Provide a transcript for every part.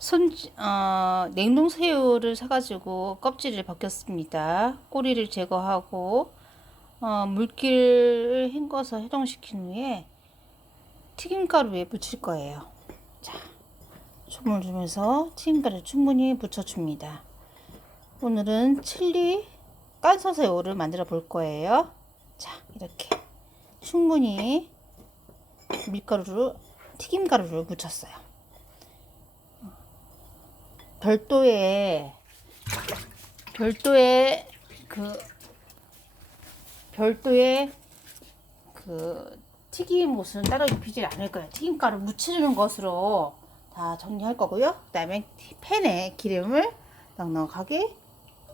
손, 어, 냉동 새우를 사가지고 껍질을 벗겼습니다. 꼬리를 제거하고, 어, 물기를 헹궈서 해동시킨 후에 튀김가루에 묻힐 거예요. 자, 춤을 주면서 튀김가루 충분히 묻혀줍니다. 오늘은 칠리 깐소새우를 만들어 볼 거예요. 자, 이렇게 충분히 밀가루를, 튀김가루를 묻혔어요. 별도의 별도의 그 별도의 그 튀김 옷은 따로 입히지 않을 거예요. 튀김가루 묻히는 것으로 다 정리할 거고요. 그 다음에 팬에 기름을 넉넉하게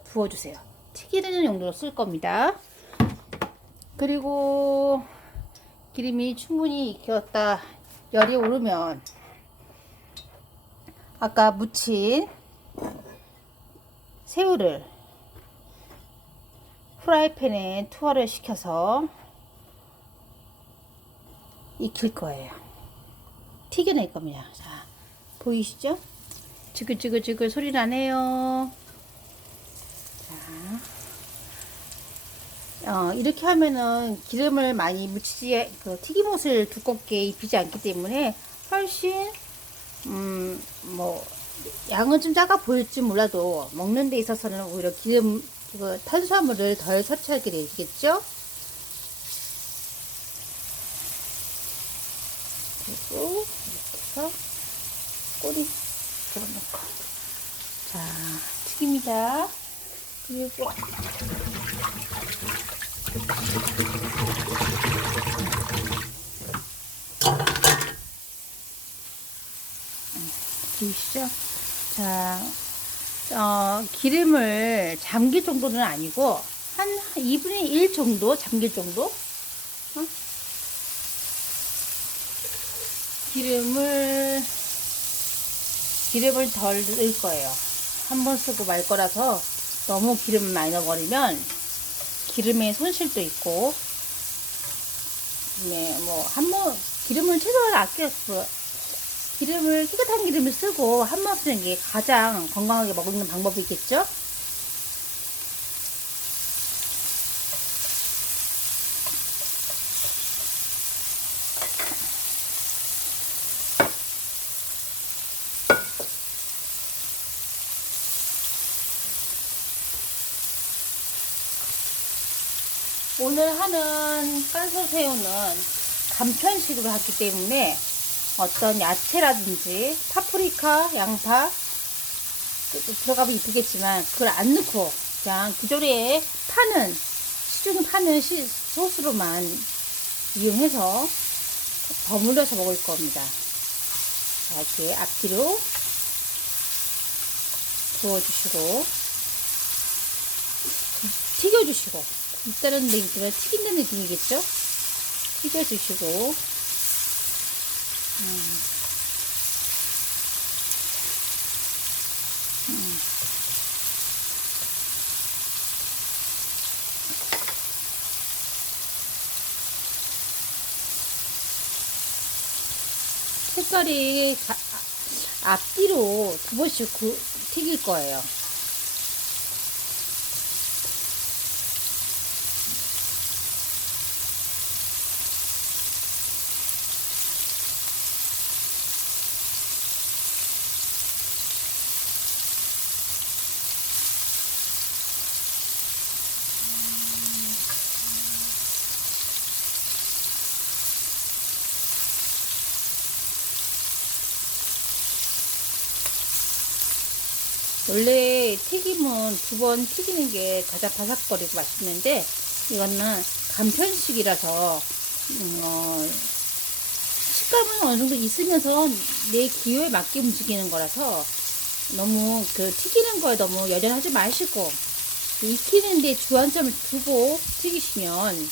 부어주세요. 튀기는 용도로 쓸 겁니다. 그리고 기름이 충분히 익혔다 열이 오르면 아까 무친 새우를 프라이팬에 투하를 시켜서 익힐 거예요. 튀겨낼 겁니다. 자, 보이시죠? 지글지글지글 소리 나네요. 자, 어, 이렇게 하면은 기름을 많이 묻히지, 그 튀김옷을 두껍게 입히지 않기 때문에 훨씬 음, 뭐, 양은 좀 작아 보일지 몰라도 먹는 데 있어서는 오히려 기름, 그 탄수화물을 덜 섭취하게 되겠죠? 그리고 이렇게 해서 꼬리 집어넣고. 자, 튀깁니다. 그리고 보이시죠? 자, 어, 기름을 잠길 정도는 아니고, 한 2분의 1 정도 잠길 정도? 어? 기름을, 기름을 덜 넣을 거예요. 한 번 쓰고 말 거라서 너무 기름을 많이 넣어버리면 기름의 손실도 있고, 네, 뭐, 한 번, 기름을 최소한 아껴, 기름을 깨끗한 기름을 쓰고 한번 쓰는 게 가장 건강하게 먹는 방법이겠죠? 오늘 하는 깐소새우는 간편식으로 하기 때문에 어떤 야채라든지 파프리카, 양파 들어가면 이쁘겠지만 그걸 안 넣고 그냥 기존에 파는 시중 파는 시, 소스로만 이용해서 버무려서 먹을 겁니다. 자, 이렇게 앞뒤로 부어주시고 튀겨주시고 일단은 튀긴다는 느낌이겠죠? 튀겨주시고 음. 음. 색깔이 가, 앞뒤로 두 번씩 구, 튀길 거예요. 원래 튀김은 두 번 튀기는 게 가장 바삭거리고 맛있는데 이거는 간편식이라서 음, 어, 식감은 어느 정도 있으면서 내 기호에 맞게 움직이는 거라서 너무 그 튀기는 거에 너무 열연하지 마시고 익히는데 주안점을 두고 튀기시면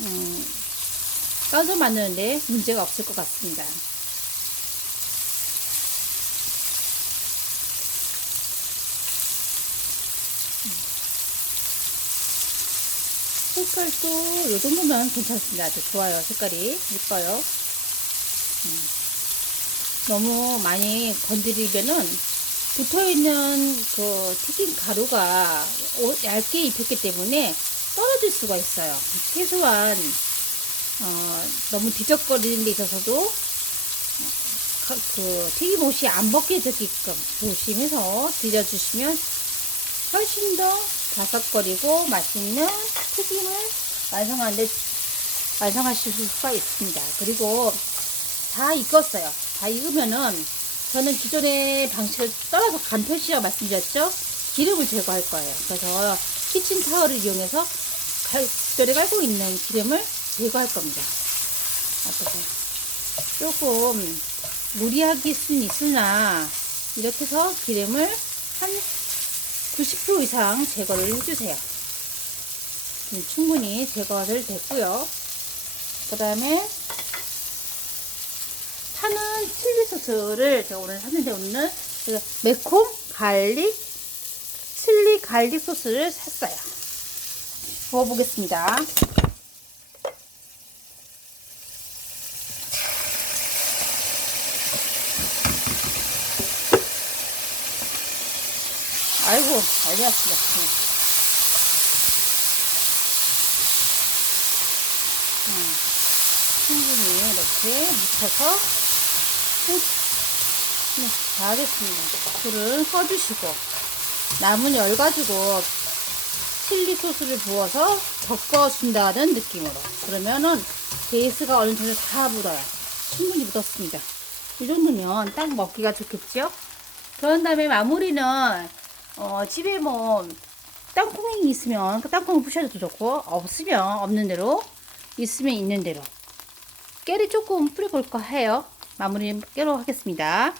음, 까서 만드는데 문제가 없을 것 같습니다. 색깔도 이 정도면 괜찮습니다. 아주 좋아요. 색깔이 예뻐요. 음. 너무 많이 건드리면은 붙어 있는 그 튀김 가루가 오- 얇게 입혔기 때문에 떨어질 수가 있어요. 최소한 어, 너무 뒤적거리는 데 있어서도 가- 그 튀김옷이 안 벗겨지게끔 조심해서 뒤져주시면 훨씬 더 바삭거리고 맛있는 튀김을 완성하는데 완성하실 수가 있습니다. 그리고 다 익었어요. 다 익으면은 저는 기존의 방식을 떠나서 간편시라 말씀드렸죠. 기름을 제거할 거예요. 그래서 키친 타월을 이용해서 갈, 기존에 깔고 있는 기름을 제거할 겁니다. 어떠세요? 조금 무리하게 수는 있으나 이렇게 해서 기름을 한 90% 이상 제거를 해주세요. 음, 충분히 제거를 됐고요. 그 다음에 파는 칠리 소스를 제가 오늘 샀는데 오늘 제가 매콤 갈릭 칠리 갈릭 소스를 샀어요. 부어보겠습니다. 아이고, 잘 되었습니다. 네. 음, 충분히 이렇게 묻혀서 네, 네, 다 됐습니다. 불을 꺼주시고 남은 열 가지고 칠리 소스를 부어서 덮어준다는 느낌으로 그러면은 베이스가 어느 정도 다 묻어요. 충분히 묻었습니다. 이 정도면 딱 먹기가 좋겠죠? 그런 다음에 마무리는 어, 집에 뭐 땅콩이 있으면 그 땅콩을 부셔도 좋고 없으면 없는 대로 있으면 있는 대로 깨를 조금 뿌려볼까 해요. 마무리 깨로 하겠습니다.